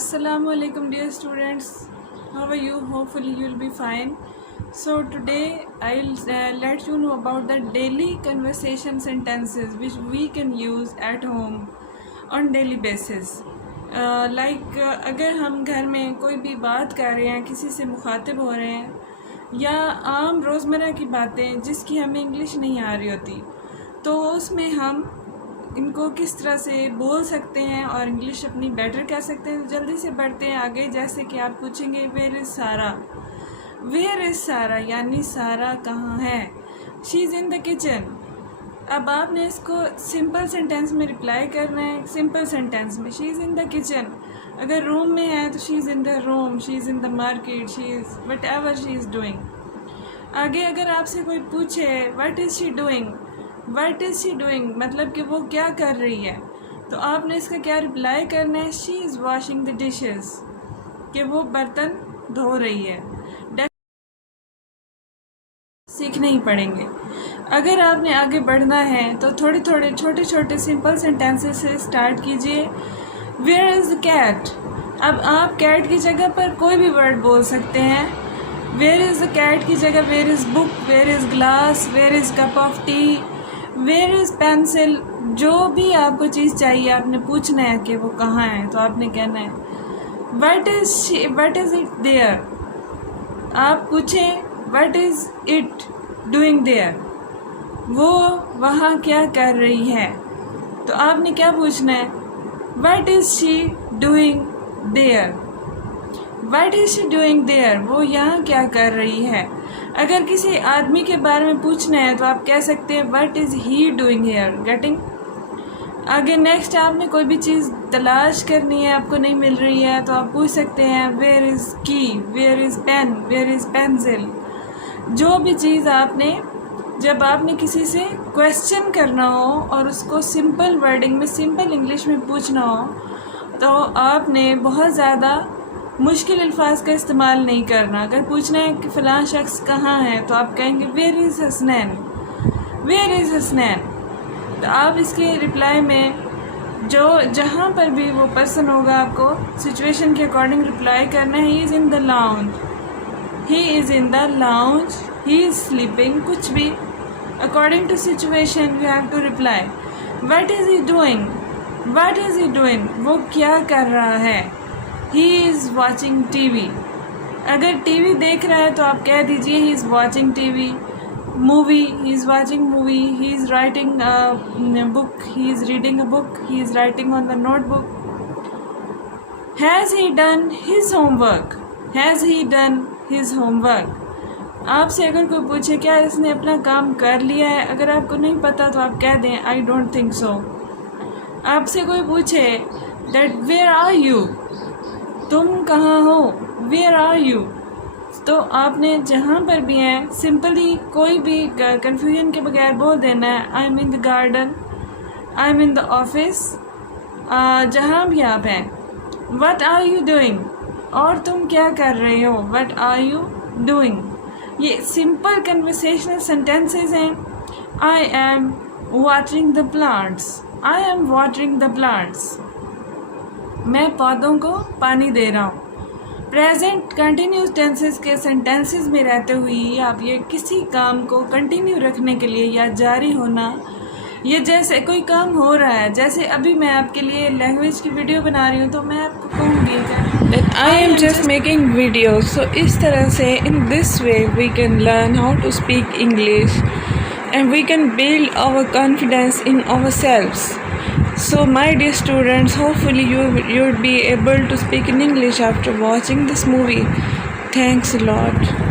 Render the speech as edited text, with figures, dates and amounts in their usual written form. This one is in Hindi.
Assalamu alaikum dear students, how are you? Hopefully you will be fine. So today I'll let you know about the daily conversation sentences which we can use at home on daily basis. अगर हम घर में कोई भी बात कर रहे हैं, किसी से मुखातिब हो रहे हैं या आम रोज़मर्रा की बातें जिसकी हमें इंग्लिश नहीं आ रही होती, तो उसमें हम इनको किस तरह से बोल सकते हैं और इंग्लिश अपनी बेटर कर सकते हैं। जल्दी से बढ़ते हैं आगे। जैसे कि आप पूछेंगे वेयर इज़ सारा, वेयर इज़ सारा यानी सारा कहाँ है। She is in the kitchen. अब आपने इसको सिंपल सेंटेंस में रिप्लाई करना है। सिंपल सेंटेंस में she is in the kitchen. अगर रूम में है तो she is in the room, she is in the market, she is what ever she is doing. आगे अगर आपसे कोई पूछे what is she doing, what is she doing मतलब कि वो क्या कर रही है, तो आपने इसका क्या रिप्लाई करना है। She is washing the dishes, कि वो बर्तन धो रही है। सीखने ही पड़ेंगे। अगर आपने आगे बढ़ना है तो छोटे छोटे सिंपल सेंटेंसेस से स्टार्ट कीजिए। Where is the cat. अब आप कैट की जगह पर कोई भी वर्ड बोल सकते हैं। वेयर इज़ द कैट की जगह where is book, where is glass, where is cup of tea, where is pencil. जो भी आपको चीज़ चाहिए आपने पूछना है कि वो कहाँ है, तो आपने कहना है वट इज़ इट देयर। आप पूछें what is it doing there, वो वहाँ क्या कर रही है, तो आपने क्या पूछना है what is she doing there, what is she doing there, वो यहाँ क्या कर रही है। अगर किसी आदमी के बारे में पूछना है तो आप कह सकते हैं what is he doing here. Getting. आगे नेक्स्ट आपने कोई भी चीज़ तलाश करनी है, आपको नहीं मिल रही है, तो आप पूछ सकते हैं where is key, where is pen, where is pencil. जो भी चीज़ आपने, जब आपने किसी से क्वेश्चन करना हो और उसको सिंपल वर्डिंग में, सिंपल इंग्लिश में पूछना हो, तो आपने बहुत ज़्यादा मुश्किल अल्फाज का इस्तेमाल नहीं करना। अगर पूछना है कि फ़लाँ शख्स कहाँ है, तो आप कहेंगे where is Hasnain, where is Hasnain. तो आप इसके रिप्लाई में जहाँ पर भी वो पर्सन होगा आपको सिचुएशन के अकॉर्डिंग रिप्लाई करना है। He is in the lounge, he is in the lounge, he is sleeping, कुछ भी according to situation you have to reply. What is he doing, what is he doing, वो क्या कर रहा है। He is watching TV. अगर टीवी देख रहा है तो आप कह दीजिए he is watching TV. Movie, he is watching movie. He is writing book, he is reading a book, he is writing on the notebook. Has he done his homework, has he done his homework. आपसे अगर कोई पूछे क्या इसने अपना काम कर लिया है, अगर आपको नहीं पता तो आप कह दें आई डोंट थिंक सो। आपसे कोई पूछे दैट वेयर आर यू, तुम कहाँ हो, वेयर आर यू, तो आपने जहाँ पर भी हैं सिंपली कोई भी कन्फ्यूजन के बगैर बोल देना है I am in the garden, I am in the office, जहाँ भी आप हैं। व्हाट आर यू डूइंग, और तुम क्या कर रहे हो, व्हाट आर यू डूइंग। ये सिंपल कन्वर्सेशनल सेंटेंसेस हैं। I am watering the plants, I am watering the plants, मैं पौधों को पानी दे रहा हूँ। प्रेजेंट कंटिन्यूस टेंसेस के सेंटेंसेस में रहते हुए आप ये किसी काम को कंटिन्यू रखने के लिए या जारी होना, ये जैसे कोई काम हो रहा है, जैसे अभी मैं आपके लिए लैंग्वेज की वीडियो बना रही हूँ तो मैं आपको कहूँगी I am just making video. So इस तरह से in this way we can learn how to speak English and we can build our confidence in ourselves. So my dear students, hopefully you'll be able to speak in English after watching this movie. Thanks a lot.